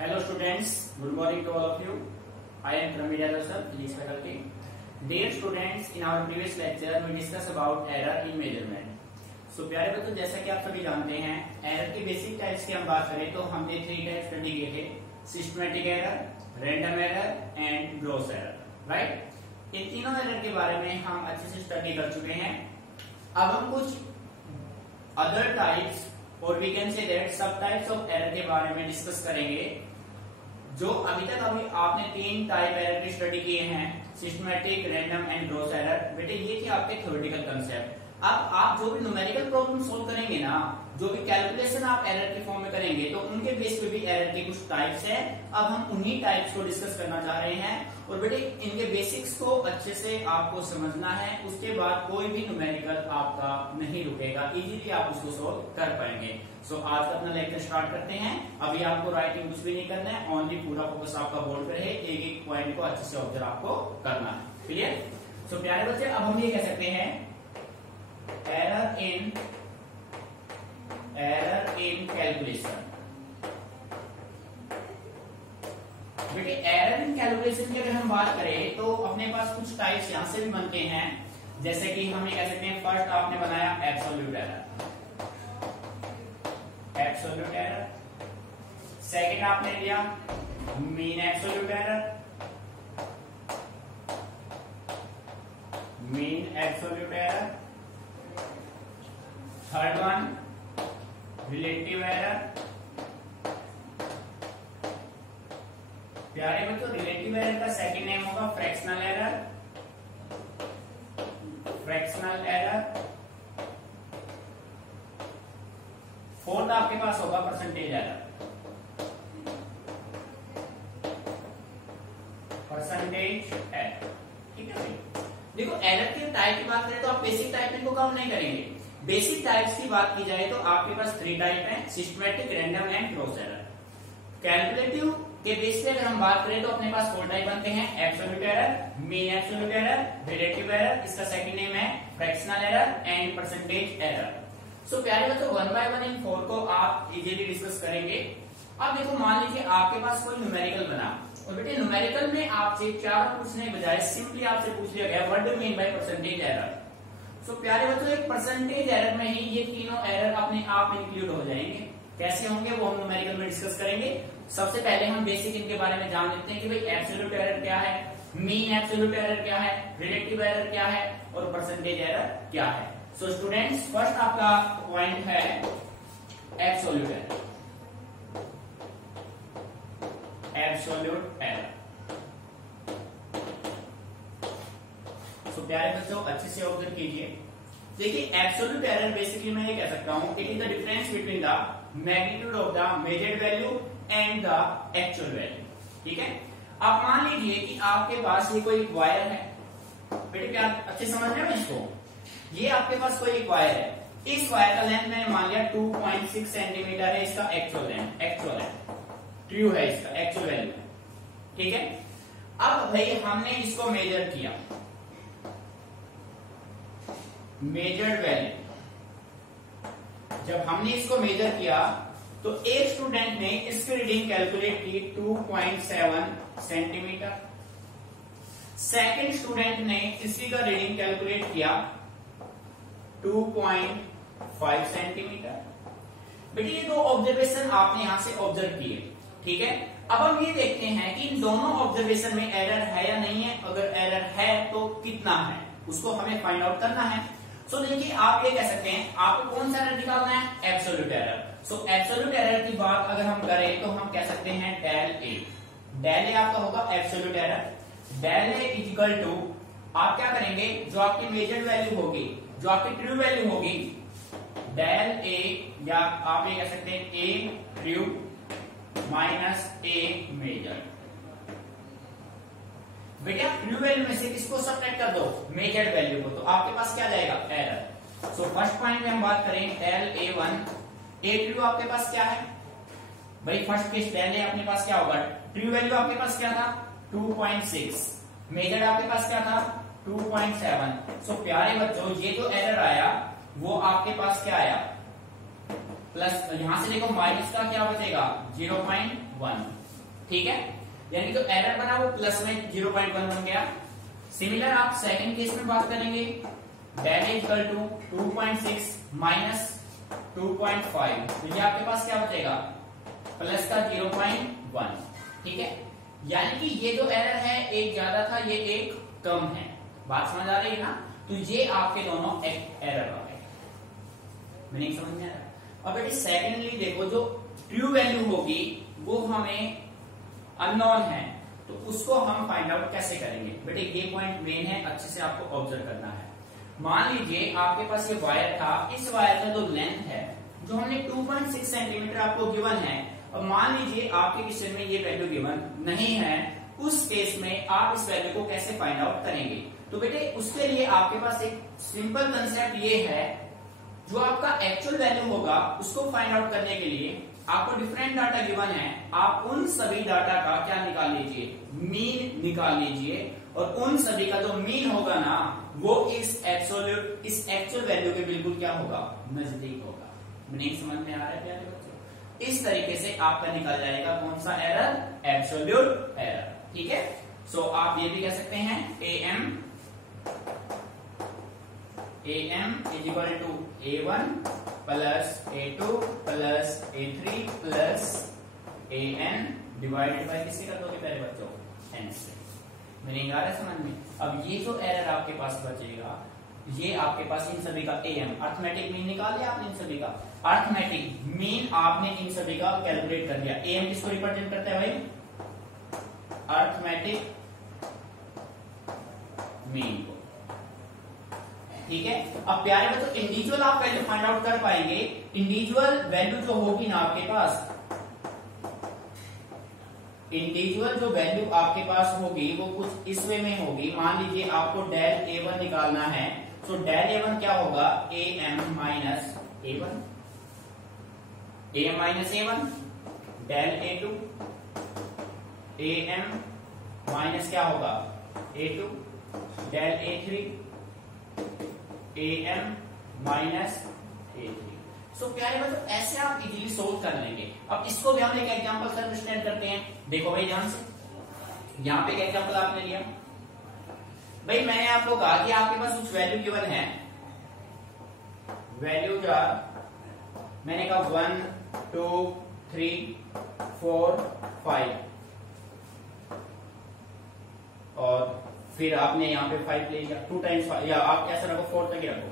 Hello students, good morning to all of you. I am Pramid Yadav sir, Physics faculty. Dear students, in our previous lecture we discuss about error in measurement. So प्यारे बच्चों, जैसा कि आप सभी जानते हैं, error की basic types की हम बात करें तो हमने 3 टाइप स्टडी किए थे: systematic error, random error and gross error, right. इन तीनों एरर के बारे में हम अच्छे से स्टडी कर चुके हैं। अब हम कुछ अदर टाइप्स और वी कैन से दैट सब टाइप्स ऑफ एरर के बारे में डिस्कस करेंगे। जो अभी आपने 3 टाइप एरर की स्टडी किए हैं, systematic, random and gross error. बेटे ये थे आपके थ्योरेटिकल कंसेप्ट। अब आप जो भी न्यूमेरिकल प्रॉब्लम सोल्व करेंगे ना, जो भी कैलकुलेशन आप एरर के फॉर्म में करेंगे, तो उनके बेस पे भी एरर के कुछ टाइप्स हैं। अब हम उन्हीं टाइप्स को डिस्कस करना चाह रहे हैं और बेटे इनके बेसिक्स को अच्छे से आपको समझना है। उसके बाद कोई भी न्यूमेरिकल आपका नहीं रुकेगा, इजीली आप उसको सोल्व कर पाएंगे। सो आज का अपना लेक्चर स्टार्ट करते हैं। अभी आपको राइटिंग कुछ भी नहीं करना है, ओनली पूरा फोकस आपका बोर्ड पे है। एक एक पॉइंट को अच्छे से ऑब्जर्व आपको करना है। क्लियर? सो प्यारे बच्चे, अब हम ये कह सकते हैं एरर इन कैलकुलेशन। बेटे एरर इन कैलकुलेशन की अगर हम बात करें तो अपने पास कुछ टाइप्स यहां से भी बनते हैं। जैसे कि हम ये कह सकते हैं, फर्स्ट आपने बनाया एब्सोल्यूट एरर, सेकंड आपने लिया mean absolute error, third one relative error. प्यारे बच्चों, रिलेटिव एरर का सेकंड नेम होगा फ्रैक्शनल एरर। फोर्थ आपके पास होगा परसेंटेज एरर। ठीक है भाई। देखो एरर के टाइप की बात करें तो आप बेसिक टाइप इनको काउंट नहीं करेंगे। बेसिक टाइप्स की बात की जाए तो आपके पास 3 टाइप हैं: systematic, random and gross error. Calculative के बेस पे अगर हम बात करें तो अपने पास 4 टाइप बनते हैं: absolute error, mean absolute error, relative error, इसका सेकंड नेम है fractional error and percentage error. So प्यारे बच्चों, 1 बाय 1 इन 4 को आप इजीली डिस्कस करेंगे। अब देखो, मान लीजिए आपके पास कोई न्यूमेरिकल बना और बेटे न्यूमेरिकल में आपसे 4 पूछने बजाय सिंपली आपसे पूछ लिया गया what do mean by percentage error. So प्यारे बच्चों, एक परसेंटेज एरर में ही ये तीनों एरर अपने आप इंक्लूड हो जाएंगे। कैसे होंगे वो हम न्यूमेरिकल में डिस्कस करेंगे। सबसे पहले हम बेसिक इनके बारे में जान लेते हैं कि भाई एब्सोल्यूट एरर क्या है, मीन एब्सोल्यूट एरर क्या है, रिलेटिव एरर क्या है और परसेंटेज एरर क्या है। सो स्टूडेंट्स, फर्स्ट आपका पॉइंट है एब्सोल्यूट एरर। तो प्यारे बच्चों, अच्छे से ऑब्जर्व कीजिए। देखिए, एब्सोल्यूट एरर बेसिकली मैं ये कह सकता हूं, it is the difference between the magnitude of the measured value and the actual value. ठीक है। अब मान लीजिए कि आपके पास ये कोई वायर है। बेटे क्या अच्छे समझ रहे हो इसको? ये आपके पास कोई एक वायर है। इस वायर का लेंथ मैंने मान लिया 2.6 सेंटीमीटर है। इसका एक्चुअल लेंथ ट्रू है, इसका एक्चुअल वैल्यू। ठीक है। अब भाई हमने इसको मेजर किया, मेजर्ड वैल्यू। जब हमने इसको मेजर किया तो एक स्टूडेंट ने इसकी रीडिंग कैलकुलेट की 2.7 सेंटीमीटर। सेकंड स्टूडेंट ने इसी का रीडिंग कैलकुलेट किया 2.5 सेंटीमीटर। बेटे ये 2 ऑब्जर्वेशन आपने यहां से ऑब्जर्व किए। ठीक है। अब हम ये देखते हैं कि इन दोनों ऑब्जर्वेशन में एरर है या नहीं है। अगर एरर है तो कितना है, उसको हमें फाइंड आउट करना है। सो देखिए, आप ये कह सकते हैं आपको कौन सा एरर निकालना है? Absolute error. सो एब्सोल्यूट एरर की बात अगर हम करें तो हम कह सकते हैं डेल ए आपका होगा absolute error. Del A is equal to, आप क्या करेंगे, जो आपकी मेजर्ड वैल्यू होगी, जो आपकी ट्रू वैल्यू होगी, डेल ए, या आप ये कह सकते हैं ए ट्रू माइनस ए मेजर्ड। बेटा ट्रू वैल्यू में से किसको सब्ट्रैक्ट कर दो? मेजर्ड वैल्यू को। तो आपके पास क्या जाएगा? एरर। सो फर्स्ट पॉइंट में हम बात करें डेल ए1, ए ट्रू आपके पास क्या है भाई? फर्स्ट केस डेल ए अपने पास क्या होगा? ट्रू वैल्यू आपके पास क्या था? 2.6। मेजर्ड आपके पास क्या था? 2.7। सो प्यारे बच्चों, ये जो एरर आया वो आपके पास क्या आया? प्लस यहां से देखो माइनस का क्या बचेगा 0.1, ठीक है, यानी जो एरर बना वो प्लस में 0.1 बन गया। सिमिलर आप सेकंड केस में बात करेंगे, डेल इक्वल टू 2.6 माइनस 2.5, तो ये आपके पास क्या बचेगा, प्लस का 0.1, ठीक है। यानी कि ये जो एरर है एक ज्यादा था, ये एक कम है, बात समझ आ रही है ना। तो ये आपके दोनों एरर आ गए, मीनिंग समझ में आ रहा है। अब बेटी सेकेंडली देखो, जो ट्रू वैल्यू होगी वो हमें अननोन है, तो उसको हम फाइंड आउट कैसे करेंगे। बेटे ये पॉइंट मेन है, अच्छे से आपको ऑब्जर्व करना है। मान लीजिए आपके पास ये वायर था, इस वायर का जो लेंथ है, जो हमने 2.6 सेंटीमीटर आपको गिवन है, अब मान लीजिए आपके क्वेश्चन में ये वैल्यू गिवन नहीं है, उस केस में आप इस वैल्यू को कैसे फाइंड आउट करेंगे। तो बेटे उसके लिए आपके पास एक सिंपल कंसेप्ट ये है, जो आपका एक्चुअल वैल्यू होगा उसको फाइंड आउट करने के लिए आपको डिफरेंट डाटा गिवन है, आप उन सभी डाटा का क्या निकाल लीजिए, मीन निकाल लीजिए, और उन सभी का जो मीन होगा ना वो इस एक्चुअल वैल्यू के बिल्कुल क्या होगा, नजदीक होगा। मीनिंग समझ में आ रहा है प्यारे बच्चों। इस तरीके से आपका निकल जाएगा कौन सा एरर, एब्सोल्यूट एरर, ठीक है। सो आप ये भी कह सकते हैं am is equal to a1 plus a2 plus a3 plus an divided by किससे कर दोगे पहले बच्चों, n से। मीनिंग आ रहा है समझ में। अब ये जो एरर आपके पास बचेगा, ये आपके पास इन सभी का am अर्थमेटिक मीन निकाल लिया आपने, इन सभी का अर्थमेटिक मीन आपने इन सभी का कैलकुलेट कर लिया। am किसको रिप्रेजेंट करता है भाई, अर्थमेटिक मीन को, ठीक है। अब प्यारे बच्चों इंडिविजुअल आप वैल्यू फाइंड आउट कर पाएंगे। इंडिविजुअल वैल्यू जो होगी ना आपके पास, इंडिविजुअल जो वैल्यू आपके पास होगी वो कुछ इस वे में होगी। मान लीजिए आपको डेल a1 निकालना है, तो डेल a1 क्या होगा, am minus a1, am minus a1, del a2 am minus क्या होगा a2, del a3 am minus a3। सो प्यारे बच्चों ऐसे आप इजीली सोल्व कर लेंगे। अब इसको भी हम एक एग्जांपल से अंडरस्टैंड करते हैं। देखो भाई ध्यान से, यहाँ पे एक एग्जांपल आपने लिया भाई, मैंने आपको कहा कि आपके पास कुछ वैल्यू गिवन है, वैल्यू जो मैंने कहा 1 2 3 4 5, और फिर आपने यहाँ पे 5 ले लिया, 2 टाइम्स 5, या आप कैसे रखो 4 तक ही रखो,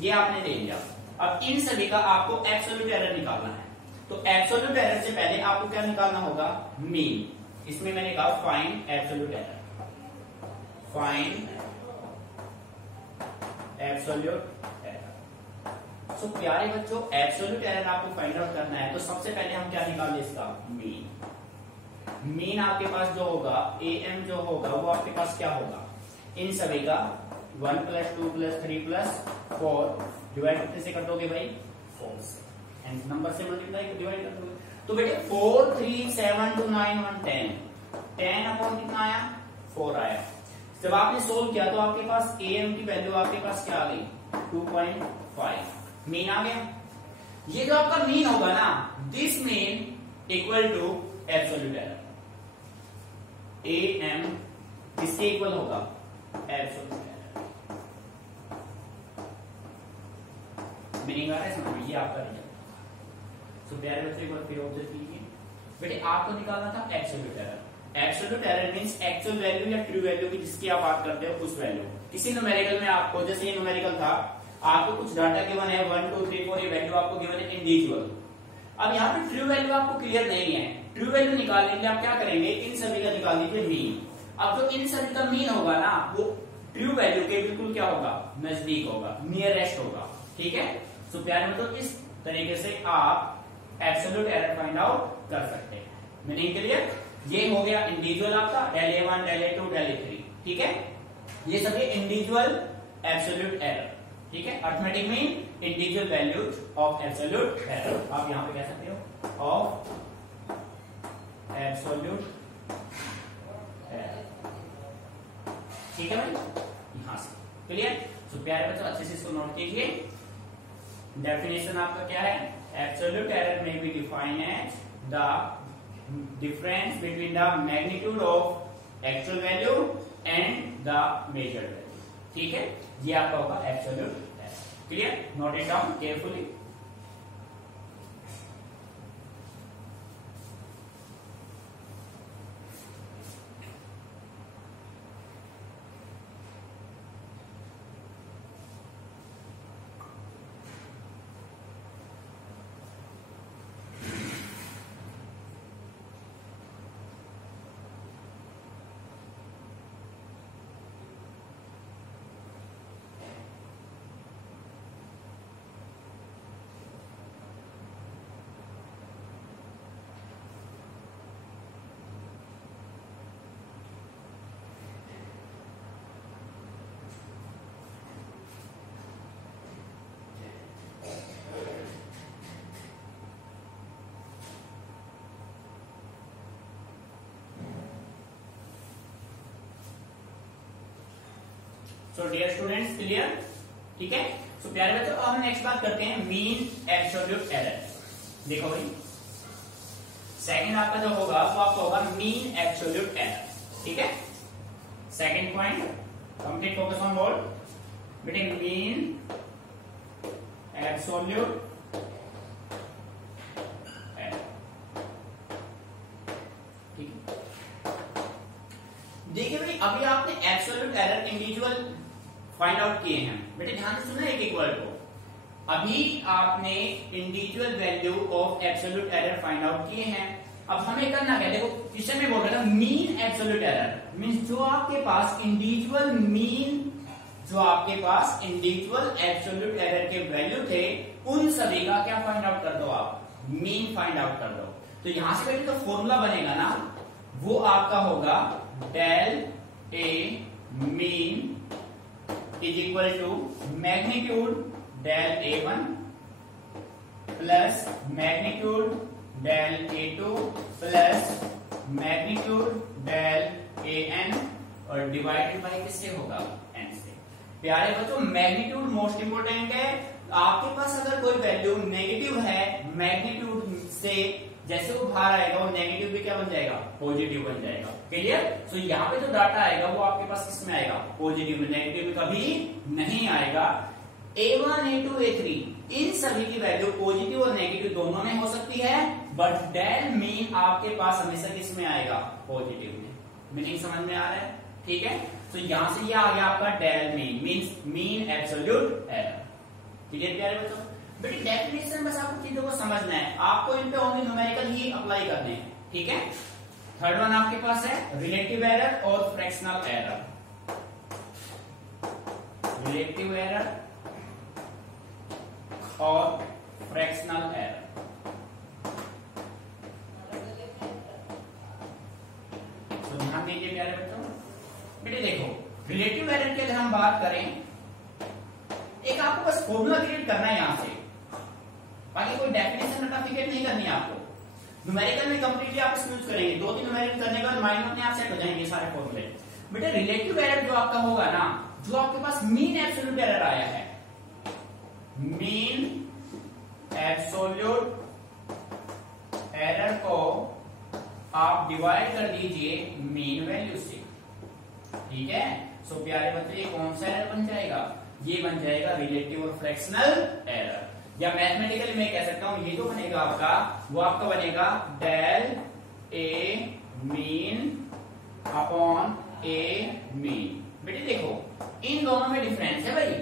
ये आपने ले लिया। अब इन सभी का आपको एब्सोल्यूट एरर निकालना है, तो एब्सोल्यूट एरर से पहले आपको क्या निकालना होगा, मीन। इसमें मैंने कहा find absolute error, find absolute error. So प्यारे बच्चों एब्सोल्यूट एरर आपको फाइंड आउट करना है, तो सबसे पहले हम क्या निकाल लें, इसका मीन। मीन आपके पास जो होगा am जो होगा वो आपके पास क्या होगा, इन सभी का 1 प्लस 2 प्लस 3 प्लस 4 डिवाइड कितने से कर दोगे भाई, 4 से, एंड नंबर से मल्टीप्लाई डिवाइड कर दोगे। तो बेटे 4 3 7 2 9 1 10 अपॉन कितना आया, 4 आया। जब आपने सोल्व किया तो आपके पास am की वैल्यू आपके पास क्या आ गई, 2.5, मीन आ गया। ये जो आपका मीन होगा ना, this mean equal to absolute error, am किसके इक्वल होगा, एब्सोल्यूट एरर। मीनिंग आ रहा है समझ में, ये आपका रिजल्ट। सो प्यारे बच्चों एक बार फिर ऑब्जर्व कीजिए, बेटे आपको निकालना था absolute error. Absolute error means actual value या ट्रू वैल्यू की जिसकी आप बात करते हो उस वैल्यू। किसी न्यूमेरिकल में आपको, जैसे ये न्यूमेरिकल था, आपको कुछ डाटा गिवन है 1 2 3 4, ये वैल्यू आपको गिवन है इंडिविजुअल। अब यहाँ पे ट्रू वैल्यू आपको क्लियर नहीं है, ट्रू वैल्यू निकालने के लिए आप क्या करेंगे, इन सभी का निकाल दीजिए मीन। अब जो इन सभी का मीन होगा ना वो ट्रू वैल्यू के बिल्कुल क्या होगा, नजदीक होगा, नियरेस्ट होगा, ठीक है। सो प्यारे मतलब इस तरीके से आप एब्सोल्यूट एरर फाइंड आउट कर सकते हैं। मीनिंग क्लियर, ये हो गया इंडिविजुअल आपका del a1 del a2 del a3, ठीक है। ये सभी इंडिविजुअल एब्सोल्यूट एरर, ठीक है। Arithmetic mean individual values of absolute error, आप यहां पे कह सकते हो ऑफ एब्सोल्यूट एरर, ठीक है भाई, यहां से क्लियर। तो प्यारे बच्चों अच्छे से इसको नोट कीजिए। डेफिनेशन आपका क्या है, एब्सोल्यूट एरर में be defined as the difference between the magnitude of actual value and the measured value. ठीक है, ये आपका होगा absolute error. Clear, note it down carefully. So dear students, clear? ठीक है, सो प्यारे बच्चों अब हम नेक्स्ट बात करते हैं मीन एब्सोल्यूट एरर। देखो भाई, सेकंड आपका जो होगा वो आपका होगा मीन एब्सोल्यूट एरर। ठीक है, second point, complete focus on board बेटे, मीन एब्सोल्यूट एरर। ठीक है, देखिए भाई अभी आपने absolute error individual find out किए हैं। बेटे ध्यान से सुना एक एक वर्ड को। अभी आपने individual value of absolute error find out किए हैं। अब हमें करना क्या, देखो क्वेश्चन में बोल रहा था मीन एब्सोल्यूट एरर मींस जो आपके पास इंडिविजुअल मीन, जो आपके पास इंडिविजुअल एब्सोल्यूट एरर के वैल्यू थे उन सभी का क्या फाइंड आउट कर दो, आप मीन फाइंड आउट कर दो। तो यहां से बेटे जो फॉर्मूला बनेगा ना वो आपका होगा del A mean is equal to magnitude del A1 plus magnitude del A2 plus magnitude del AN और डिवाइडेड बाय किससे होगा, n से। प्यारे बच्चों मैग्नीट्यूड मोस्ट इंपोर्टेंट है। आपके पास अगर कोई वैल्यू नेगेटिव है, मैग्नीट्यूड से जैसे वो बाहर आएगा वो नेगेटिव भी क्या बन जाएगा, पॉजिटिव बन जाएगा। क्लियर? तो यहाँ पे जो डाटा आएगा वो आपके पास किस में आएगा, पॉजिटिव में, नेगेटिव में कभी नहीं आएगा। A1 A2 A3 इन सभी की वैल्यू पॉजिटिव और नेगेटिव दोनों में हो सकती है, बट डेल मीन आपके पास हमेशा किस में आएगा, पॉजिटिव में। मीनिंग समझ में आ रहा है? ठीक है, तो यहां से ये आ गया आपका del mean means mean absolute error. Clear प्यारे बच्चों? बेटी डेफिनेशन बस आपको चीजों को समझना है, आपको इन पे ओनली न्यूमेरिकल ही अप्लाई करने हैं। ठीक है, थर्ड वन आपके पास है रिलेटिव एरर और फ्रैक्शनल एरर। रिलेटिव एरर और फ्रैक्शनल एरर। तो ध्यान दीजिए प्यारे बच्चों, बेटे देखो रिलेटिव एरर की अगर हम बात करें, एक आपको बस फॉर्मूला क्रिएट करना है यहां से, बाकी कोई डेफिनेशन रटाफिकेट नहीं करनी है आपको। न्यूमेरिकल में कंप्लीटली आप इसको यूज करेंगे, 2-3 न्यूमेरिकल करने के बाद माइंड में अपने आप सेट हो जाएंगे सारे फॉर्मूले। बेटे रिलेटिव एरर जो आपका होगा ना, जो आपके पास मीन एब्सोल्यूट एरर आया है, मीन एब्सोल्यूट एरर को आप डिवाइड कर दीजिए मीन वैल्यू से। ठीक है, सो प्यारे बच्चों ये कौन सा एरर बन जाएगा, ये बन जाएगा रिलेटिव और फ्रैक्शनल एरर। या मैथमेटिकली मैं कह सकता हूं ये जो बनेगा आपका वो आपका बनेगा del A mean upon A mean. बेटे देखो इन दोनों में डिफरेंस है भाई,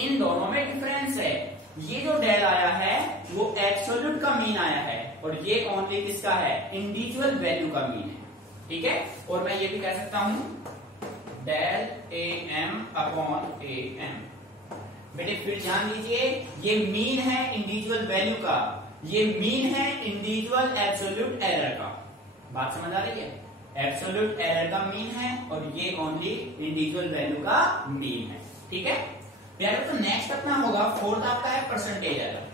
इन दोनों में डिफरेंस है। ये जो डेल आया है वो एब्सोल्यूट का मीन आया है और ये ओनली किसका है, इंडिविजुअल वैल्यू का मीन है। ठीक है, और मैं ये भी कह सकता हूं del A M upon A M. बेटे फिर ध्यान दीजिए ये मीन है इंडिविजुअल वैल्यू का, ये मीन है इंडिविजुअल एब्सोल्यूट एरर का। बात समझ आ रही है? एब्सोल्यूट एरर का मीन है और ये ओनली इंडिविजुअल वैल्यू का मीन है। ठीक है यार, तो नेक्स्ट अपना होगा फोर्थ आपका है परसेंटेज एरर।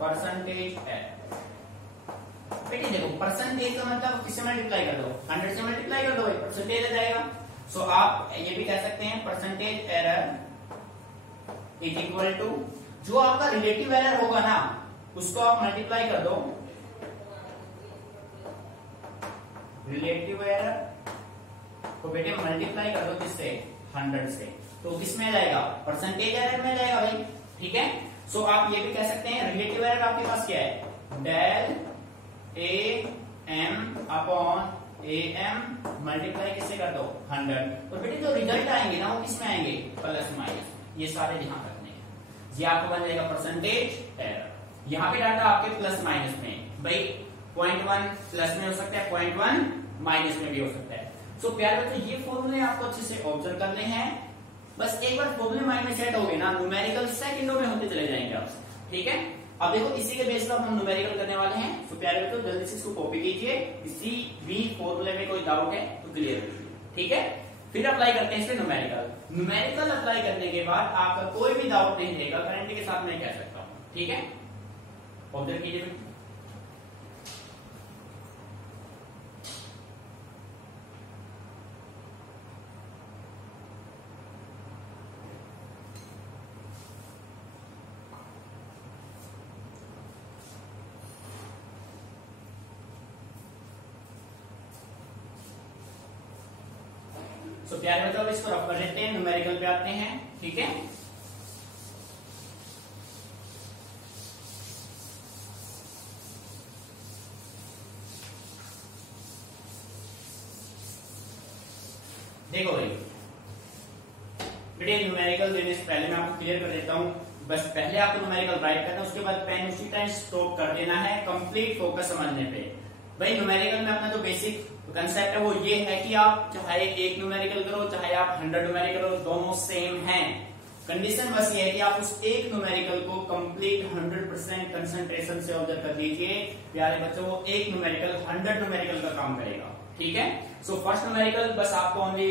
परसेंटेज एरर बेटे देखो परसेंटेज का मतलब किससे मल्टीप्लाई कर दो, 100 से मल्टीप्लाई कर दो भाई, परसेंटेज आ जाएगा। सो आप ये भी कह सकते हैं percentage error is equal to, जो आपका रिलेटिव एरर होगा ना उसको आप मल्टीप्लाई कर दो रिलेटिव एरर को बेटे मल्टीप्लाई कर दो किससे 100 से, तो किसमें जाएगा परसेंटेज एरर में जाएगा भाई। ठीक है, सो आप ये भी कह सकते हैं रिलेटिव एरर आपके पास क्या है del A M upon A M multiply किससे कर दो 100, तो बेटे जो रिजल्ट आएंगे ना वो किसमें आएंगे प्लस माइनस, ये सारे ध्यान रखने हैं। ये आपको बन जाएगा परसेंटेज एरर। यहाँ पे डाटा आपके प्लस माइनस में, भाई 0.1 प्लस में हो सकता है 0.1 माइनस में भी हो सकता है। सो प्यारे बच्चों ये फॉर्मूले आपको अच्छे से ऑब्जर्व करने हैं, बस एक बार फॉर्मूले माइंड में सेट हो गए ना न्यूमेरिकल सेकंडों में होते चले जाएंगे आपसे। ठीक है, अब देखो इसी के बेस पर हम न्यूमेरिकल करने वाले हैं। तो प्यारे बच्चों जल्दी से इसको कॉपी कीजिए, किसी भी फॉर्मूले में कोई डाउट है तो क्लियर कीजिए। ठीक है, फिर अप्लाई करते हैं इस पे न्यूमेरिकल। न्यूमेरिकल अप्लाई करने के बाद आपका कोई भी डाउट नहीं रहेगा, गारंटी के साथ मैं कह सकता हूं। ठीक है, ऑब्जर्व कीजिए। तो प्यारे मतलब इसको रफ कर लेते हैं, न्यूमेरिकल पे आते हैं। ठीक है, देखो भाई बेटे न्यूमेरिकल देने से पहले मैं आपको क्लियर कर देता हूं, बस पहले आपको न्यूमेरिकल राइट करना है, उसके बाद पेन उसी टाइम स्टॉप कर देना है कंप्लीट फोकस समझने पे। भाई न्यूमेरिकल में अपना जो बेसिक कंसेप्ट है वो ये है कि आप चाहे एक न्यूमेरिकल करो चाहे आप 100 न्यूमेरिकल करो, दोनों सेम हैं। कंडीशन बस ये है कि आप उस एक न्यूमेरिकल को कंप्लीट 100% कंसंट्रेशन से ऑब्जर्व कर लीजिए। प्यारे बच्चों वो एक न्यूमेरिकल 100 न्यूमेरिकल का काम करेगा। ठीक है, सो फर्स्ट न्यूमेरिकल बस आपको ओनली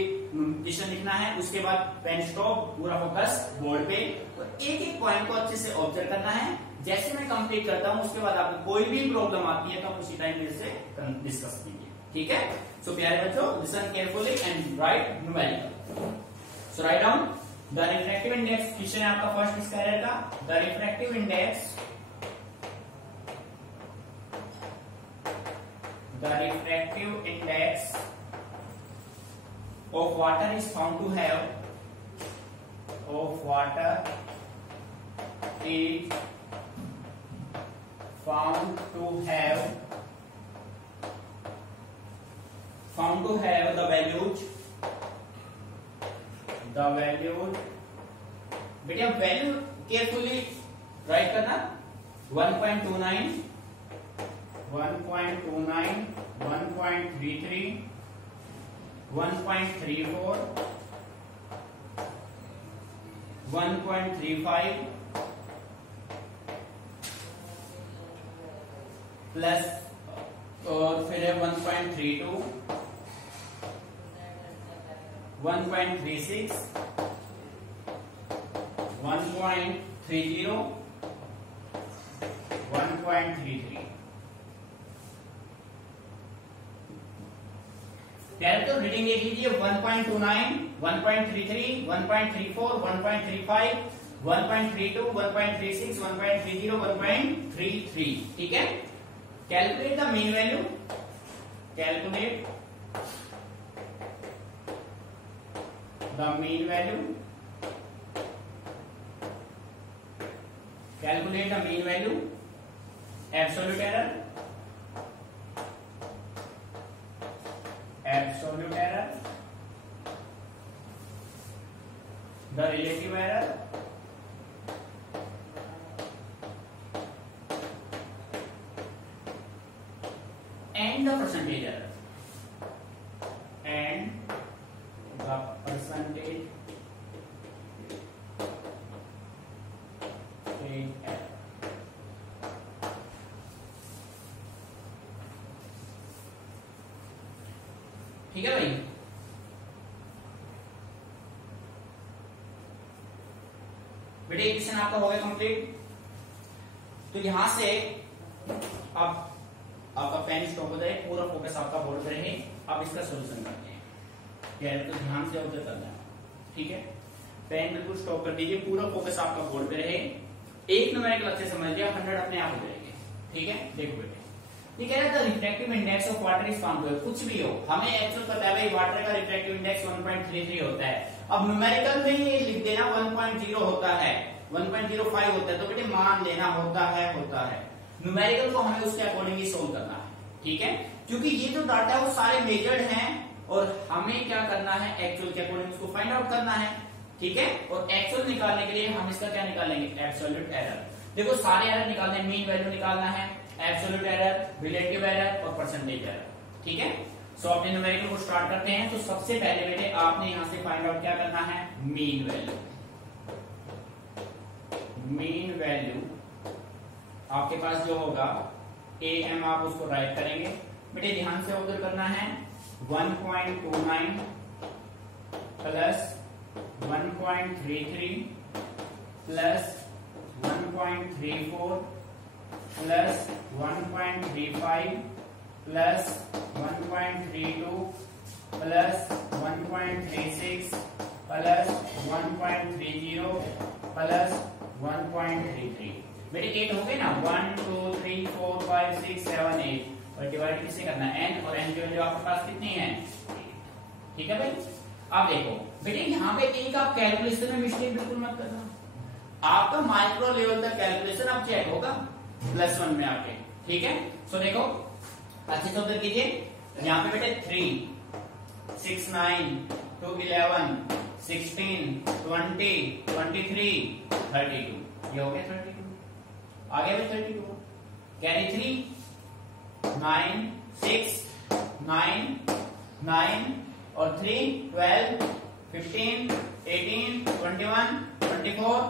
डिसीजन लिखना है, उसके बाद पेन स्टॉप, पूरा फोकस बोर्ड पे और एक एक पॉइंट को अच्छे से ऑब्जर्व करना है। जैसे मैं कंप्लीट करता हूं उसके बाद आपको कोई भी प्रॉब्लम आती है तो आप उसी टाइम मेरे से डिस्कस कीजिए। ठीक है, सो प्यारे बच्चों listen carefully and right numerical. So write down the refractive index. Question है आपका फर्स्ट इसका रहेगा the refractive index, the refractive index of water is found to have the values बेटा वैल्यू केयरफुली राइट करना 1.29 1.29 1.33 1.34 1.35 प्लस और फिर है 1.32 1.36 1.30 1.33। पहले तो रीडिंग देख लीजिए 1.29 1.33 1.34 1.35 1.32 1.36 1.30 1.33। ठीक है, calculate the mean value, calculate the mean value, calculate the mean value, absolute error, absolute error, the relative error, and the percentage error, and the percentage error। ठीक है भाई, बेटे क्वेश्चन आपका हो गया कंप्लीट। तो यहां से अब आपका पेन स्टॉप हो जाए, पूरा फोकस आपका बोर्ड पे रहे। अब इसका सॉल्यूशन करते हैं, पहले तो ध्यान से ऑब्जर्व करना है। ठीक है, पेन बिल्कुल स्टॉप कर दीजिए, पूरा फोकस आपका बोर्ड पे रहे। एक न्यूमेरिकल अच्छे समझ लिया, 100 अपने आप हो जाएंगे। ठीक है, देखो बेटे, ये कह रहा था refractive index of water is found हुआ, कुछ भी हो, हमें एक्चुअल पता है भाई वाटर का रिफ्रैक्टिव इंडेक्स 1.33 होता है। अब न्यूमेरिकल में ये लिख देना 1.0 होता है, 1.05 होता है, तो बेटे मान लेना होता है। न्यूमेरिकल को हमें उसके अकॉर्डिंग ही सोल्व करना है। ठीक है, क्योंकि ये जो डाटा है वो सारे मेजर्ड हैं और हमें क्या करना है, एक्चुअल के अकॉर्डिंग उसको फाइंड आउट करना है। ठीक है, और एक्चुअल निकालने के लिए हम इसका क्या निकालेंगे, एब्सोल्यूट एरर। देखो सारे एरर निकालने, मीन वैल्यू निकालना है, एब्सोल्यूट एरर, रिलेटिव एरर और परसेंटेज एरर। ठीक है, सो अपने न्यूमेरिकल को स्टार्ट करते हैं। तो सबसे पहले बेटे आपने यहां से फाइंड आउट क्या करना है, मीन वैल्यू। मीन वैल्यू आपके पास जो होगा AM आप उसको राइट करेंगे। बेटे ध्यान से ऑब्जर्व करना है, 1.29 plus 1.33 plus 1.34 plus 1.35 plus 1.32 plus 1.36 plus 1.30 plus 1.33। बेटे 8 हो गए ना, 1 2 3 4 5 6 7 8, और डिवाइड किससे करना है, n, और n की वैल्यू आपके पास कितनी है। ठीक है भाई, अब देखो बेटे यहाँ पे एक आप कैलकुलेशन में मिस्टेक बिल्कुल मत करना, आपका माइक्रो लेवल तक कैलकुलेशन आप चेक होगा +1 में आपके। ठीक है, सो देखो अच्छे से ऑब्जर्व कीजिए, यहाँ पे बेटे 3 6 9 2 11 16 20 23 32, ये हो गया 32, आगे भी 32, कैरी 3 9 6 9 9 और 3 12 15 18 21 24,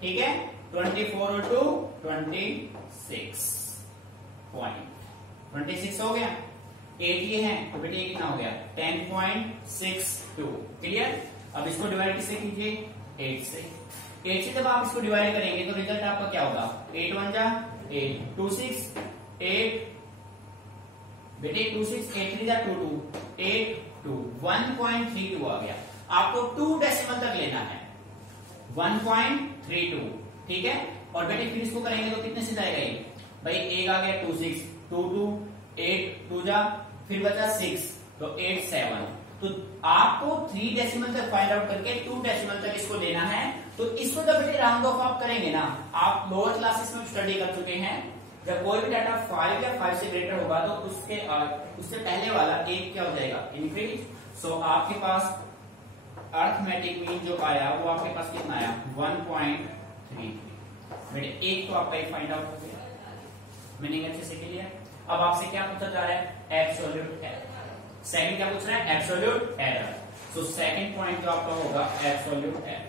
ठीक है, 24 और 2 26 पॉइंट 26 हो गया। 8 ये है तो बेटे ये कितना हो गया, 10.62। क्लियर, अब इसको डिवाइड किससे कीजिए, 8 से। 8 से जब आप इसको डिवाइड करेंगे तो रिजल्ट आपका क्या होगा, 8 1 जा 8 2 6 8, बेटे 2 6 8 3 जा 2 2 8 2 1.32 आ गया। आपको 2 डेसिमल तक लेना है, 1.32। ठीक है, और बेटे फिर इसको करेंगे तो कितने से जाएगा ये, भाई एक आ गया 2 6 2 2 8 2 जा, फिर बचा 6 तो 8 7, तो आपको 3 डेसिमल तक फाइंड आउट करके 2 डेसिमल तक इसको लेना है। तो इसको जब बेटे राउंड ऑफ आप करेंगे ना, आप लोअर क्लासेस में स्टडी कर चुके हैं, जब कोई भी डाटा 5 या 5 से ग्रेटर होगा तो उससे पहले वाला एक क्या हो जाएगा, इंक्रीज। सो आपके पास अर्थमेटिक मीन जो आया वो आपके पास कितना आया, 1.33। बेटे एक तो आपका एक फाइंड आउट हो गया, मीनिंग अच्छे से क्लियर। अब आपसे क्या पूछा जा रहा है, एब्सोल्यूट एरर। सेकंड क्या पूछ रहा है, absolute error. So second point जो आपका होगा एब्सोल्यूट एरर।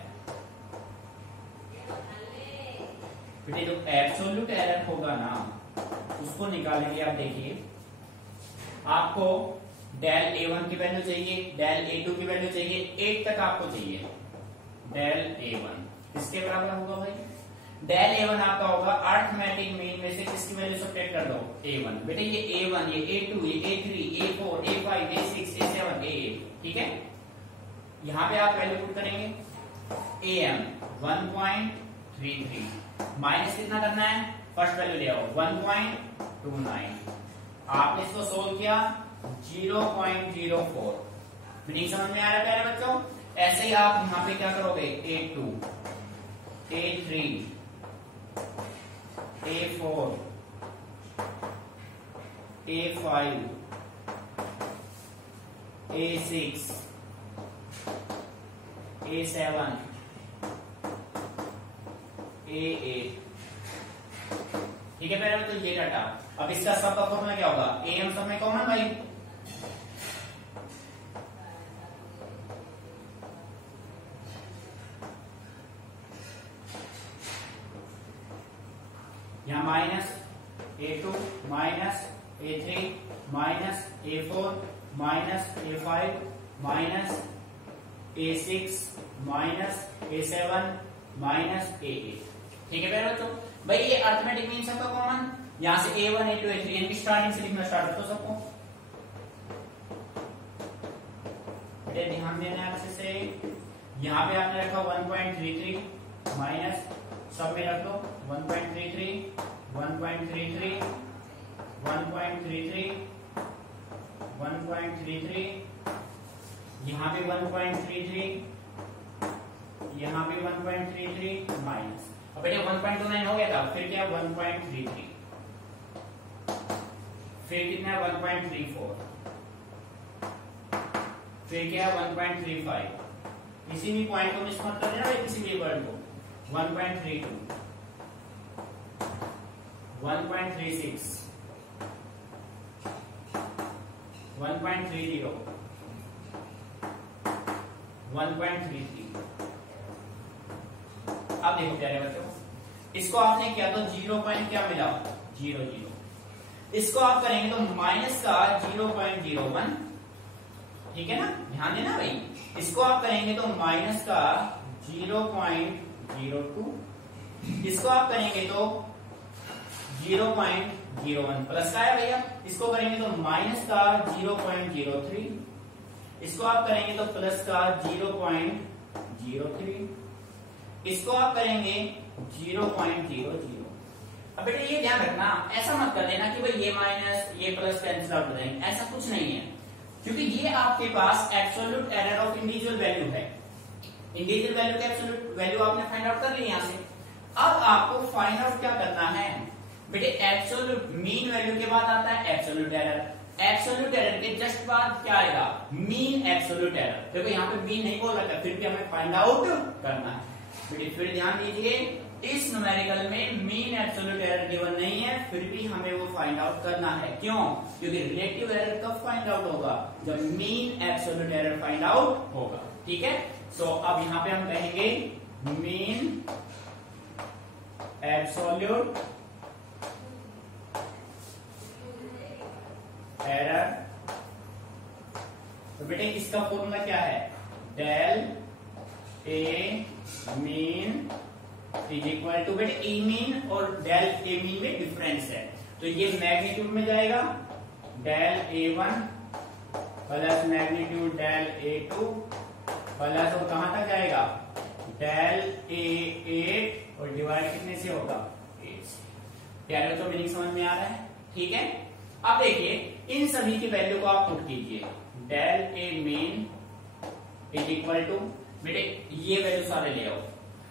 बेटे जो एब्सोल्यूट एरर होगा ना उसको निकालेंगे। आप देखिए, आपको डेल A1 की वैल्यू चाहिए, डेल A2 की वैल्यू चाहिए, 8 तक आपको चाहिए। डेल A1 किसके बराबर होगा भाई, डेल A1 आपका होगा अर्थमेटिक मीन में से किसकी वैल्यू सब्ट्रैक्ट कर दो, A1। बेटे ये A1 ये A2 ये A3 A4 A5 A6 A7 A8, ठीक है। यहां पे आप वैल्यू पुट करेंगे, AM 1.33 माइनस कितना करना है, फर्स्ट वैल्यू ले आओ 1.29। आपने इसको सोल्व किया 0.04। मीनिंग समझ में आ रहा है प्यारे बच्चों। ऐसे ही आप यहां पे क्या करोगे, A2 A3 A4 A5 A6 A7 A8, ठीक है प्यारे बच्चों। ये डाटा, अब इसका सब का फॉर्मूला क्या होगा, AM सब में कॉमन भाई, यहां minus A2 minus A3 minus A4 minus A5 minus A6 minus A7 minus A8, ठीक है प्यारे बच्चों। भाई ये अर्थमेटिक मीन सबका कॉमन, यहां से A1 A2 A3 इनकी स्टार्टिंग से लिखना स्टार्ट कर दो सबको। ध्यान देना है अच्छे से, यहां पे आपने रखा 1.33 माइनस सब में रख दो 1.33 1.33 1.33 1.33 यहाँ पे 1.33 यहाँ पे 1.33 माइनस, अब बेटे 1.29 हो गया था, फिर क्या 1.33, फिर कितना 1.34, फिर क्या 1.35, किसी भी पॉइंट को मिस मत कर देना भाई, किसी भी वर्ड को 1.32 1.36 1.30 1.33। अब देखो प्यारे बच्चों, इसको आपने किया तो 0 पॉइंट क्या मिला 0 0, इसको आप करेंगे तो माइनस का 0.01, ठीक है ना, ध्यान देना भाई, इसको आप करेंगे तो माइनस का 0.02, इसको आप करेंगे तो 0.01 प्लस का है भैया, इसको करेंगे तो माइनस का 0.03, इसको आप करेंगे तो प्लस का 0.03, इसको आप करेंगे 0.00। अब बेटे ये ध्यान रखना, ऐसा मत कर लेना कि भाई ये माइनस ये प्लस कैंसिल आउट हो जाएंगे, ऐसा कुछ नहीं है, क्योंकि ये आपके पास absolute error of individual value है। इंडिविजुअल वैल्यू का एब्सोल्यूट वैल्यू आपने फाइंड आउट कर ली यहां से। अब आपको फाइंड आउट क्या करना है बेटे, एब्सोल्यूट मीन वैल्यू के बाद आता है एब्सोल्यूट एरर, एब्सोल्यूट एरर के जस्ट बाद क्या आएगा मीन एब्सोल्यूट एरर। देखो यहाँ पे मीन नहीं बोल रखा, फिर भी हमें फाइंड आउट करना है बेटे। फिर ध्यान दीजिए, इस न्यूमेरिकल में मीन एब्सोल्यूट एरर गिवन नहीं है, फिर भी हमें वो फाइंड आउट करना है। क्यों? क्योंकि रिलेटिव एरर कब फाइंड आउट होगा, जब mean absolute error find out होगा। ठीक है, सो अब यहाँ पे हम कहेंगे मीन एब्सोल्यूट एरर। तो बेटे इसका फॉर्मूला क्या है, del A mean is equal to, बेटे ए मीन और डेल ए मीन में डिफरेंस है, तो ये मैग्नीट्यूड में जाएगा, del A1 plus magnitude del A2 plus और कहां तक जाएगा डेल A8 और डिवाइड कितने से होगा 8 से। प्यारे तो मीनिंग समझ में आ रहा है? ठीक है, अब देखिए इन सभी की वैल्यू को आप पुट कीजिए, del A mean is equal to, बेटे ये वैल्यू सारे ले आओ।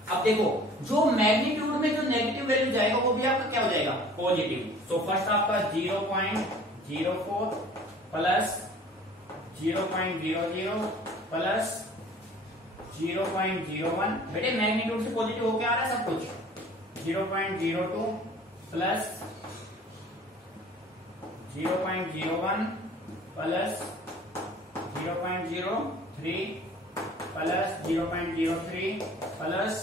अब देखो जो मैग्नीट्यूड में जो नेगेटिव वैल्यू जाएगा वो भी आपका क्या हो जाएगा पॉजिटिव। सो फर्स्ट आपका 0.04 प्लस 0.00 प्लस 0.01, बेटे मैग्नीट्यूड से पॉजिटिव होके आ रहा है सब कुछ, 0.02 plus 0.01 plus 0.03 plus 0.03 plus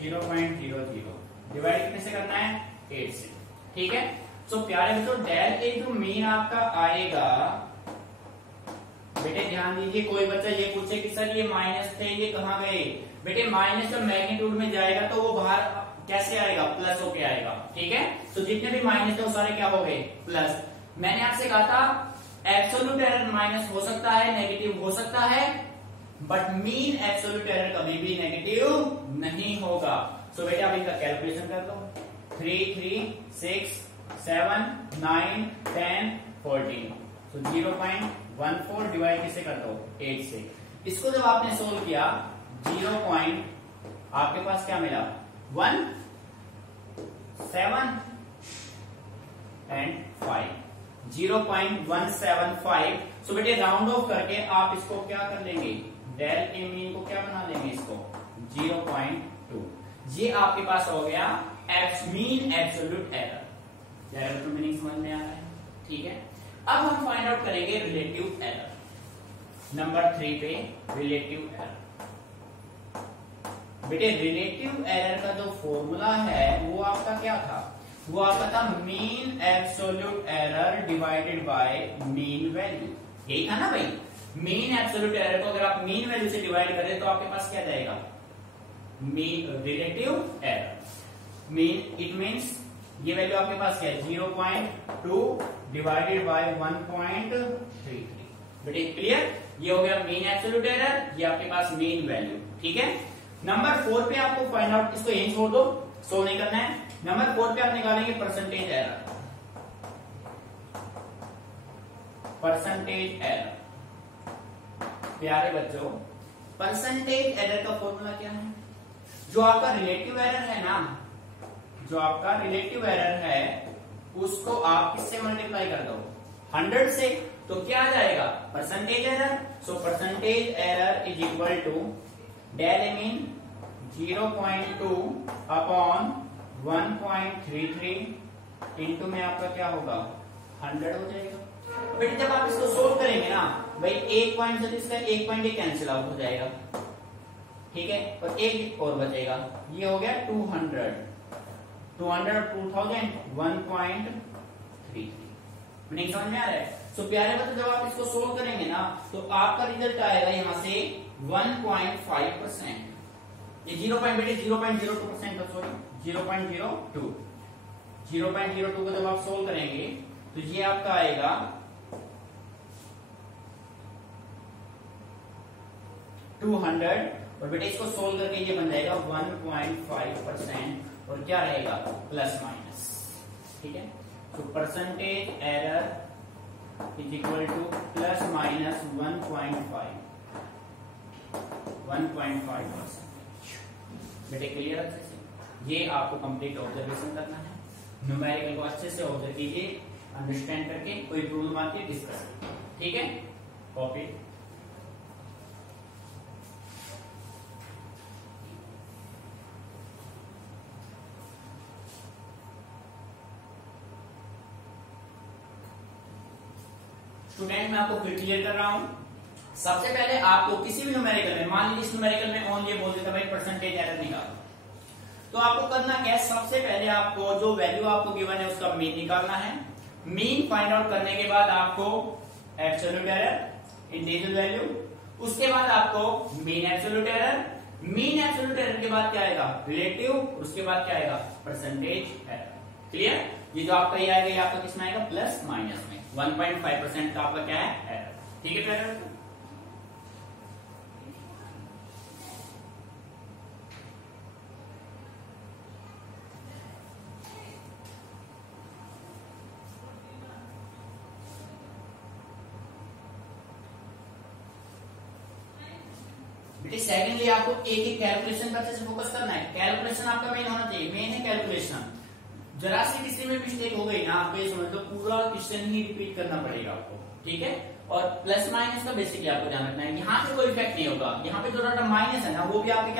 0.00, divide कितने से करना है 8 से। ठीक है, तो प्यारे बच्चों डेल ए जो मीन आपका आएगा, बेटे ध्यान दीजिए, कोई बच्चा ये पूछे कि सर ये माइनस थे ये कहाँ गए, बेटे माइनस जब मैग्नीट्यूड में जाएगा तो वो बाहर कैसे आएगा प्लस होके आएगा। ठीक है, तो जितने भी माइनस थे वो सारे क्या हो गए प्लस। मैंने आपसे कहा था एब्सोल्यूट एरर माइनस हो सकता है, नेगेटिव हो सकता है, बट मीन एब्सोल्यूट एरर कभी भी नेगेटिव नहीं होगा। सो बेटा आप इनका कैलकुलेशन कर दो, 3 3 6 7 9 10 14, तो 0.14 डिवाइड किससे कर दो 8 से। इसको जब आपने सोल्व किया 0. आपके पास क्या मिला 1 7 एंड 5, 0.175। सो बेटे राउंड ऑफ करके आप इसको क्या कर लेंगे, डेल ए मीन को क्या बना लेंगे इसको 0.2। ये आपके पास हो गया मीन एब्सोल्यूट एरर। तो मीनिंग समझ में आ रहा है? ठीक है, अब हम फाइंड आउट करेंगे रिलेटिव एरर। नंबर 3 पे रिलेटिव एरर। बेटे रिलेटिव एरर का जो फॉर्मूला है वो आपका क्या था, वो आपका था mean absolute error divided by mean value. यही था ना भाई, मीन एब्सोल्यूट एरर को अगर आप मीन वैल्यू से डिवाइड करें तो आपके पास क्या जाएगा mean relative error. Mean it means ये वैल्यू आपके पास क्या है 0.2 डिवाइडेड बाय 1.33। बेटे क्लियर, ये हो गया मीन एब्सोल्यूट एरर, ये आपके पास मीन वैल्यू। ठीक है, नंबर 4 पे आपको फाइंड आउट, इसको यही छोड़ दो, सोल्व नहीं करना है। नंबर 4 पे आप निकालेंगे परसेंटेज एरर। परसेंटेज एरर, प्यारे बच्चों, परसेंटेज एरर का फॉर्मूला क्या है? जो आपका रिलेटिव एरर है ना, जो आपका रिलेटिव एरर है उसको आप किससे मल्टीप्लाई कर दो? 100 से। तो क्या आ जाएगा? Percentage error. So percentage error is equal to del mean 0.2 upon 1.33 into में आपका क्या होगा? 100 हो जाएगा। बेटे जब आप इसको सोल्व करेंगे ना भाई, एक पॉइंट से इसका एक पॉइंट कैंसिल आउट हो जाएगा, ठीक है, और एक और बचेगा, ये हो गया 200 और 2000 1.33। नहीं समझ में आ रहा है? सो प्यारे बच्चों, जब आप इसको सोल्व करेंगे ना तो आपका रिजल्ट आएगा यहां से 1.5%। ये 0.02% का, सॉरी 0.02 को जब आप सोल्व करेंगे तो ये आपका आएगा 200, और बेटे इसको सोल्व करके ये बन जाएगा 1.5% और क्या रहेगा? प्लस माइनस, ठीक है। तो percentage error is equal two plus minus 1.5%। बेटे क्लियर अच्छे से? ये आपको कंप्लीट ऑब्जर्वेशन करना है, न्यूमेरिकल को अच्छे से ऑब्जर्व कीजिए, अंडरस्टैंड करके कोई प्रॉब्लम आती है डिस्कस, ठीक है। कॉपी। स्टूडेंट मैं आपको फिर क्लियर कर रहा हूं। सबसे पहले आपको किसी भी न्यूमेरिकल में, मान लीजिए इस न्यूमेरिकल में ऑन ये बोल देता भाई परसेंटेज एरर निकालो, तो आपको करना क्या है? सबसे पहले आपको जो वैल्यू आपको गिवन है उसका मीन निकालना है। मीन फाइंड आउट करने के बाद आपको एब्सोल्यूट एरर, इंटीजर वैल्यू, उसके बाद आपको mean absolute error, mean absolute error के बाद क्या आएगा? रिलेटिव, उसके बाद क्या आएगा? Percentage error. क्लियर? ये जो आपका ये आएगा, ये आपका किसमें आएगा? प्लस माइनस में। 1.5% का आपका क्या है? एरर, ठीक है प्यारे? बेटे सेकेंडली आपको एक एक कैलकुलेशन पर अच्छे से फोकस करना है। कैलकुलेशन आपका मेन होना चाहिए, मेन है कैलकुलेशन। जरा सी किसी में मिस्टेक हो गई ना, आपको ये समझ लो पूरा क्वेश्चन ही रिपीट करना पड़ेगा आपको, ठीक है। और प्लस माइनस का बेसिकली आपको ध्यान रखना है, यहाँ पे कोई इफेक्ट नहीं होगा। यहाँ पे जो माइनस है ना वो भी आपके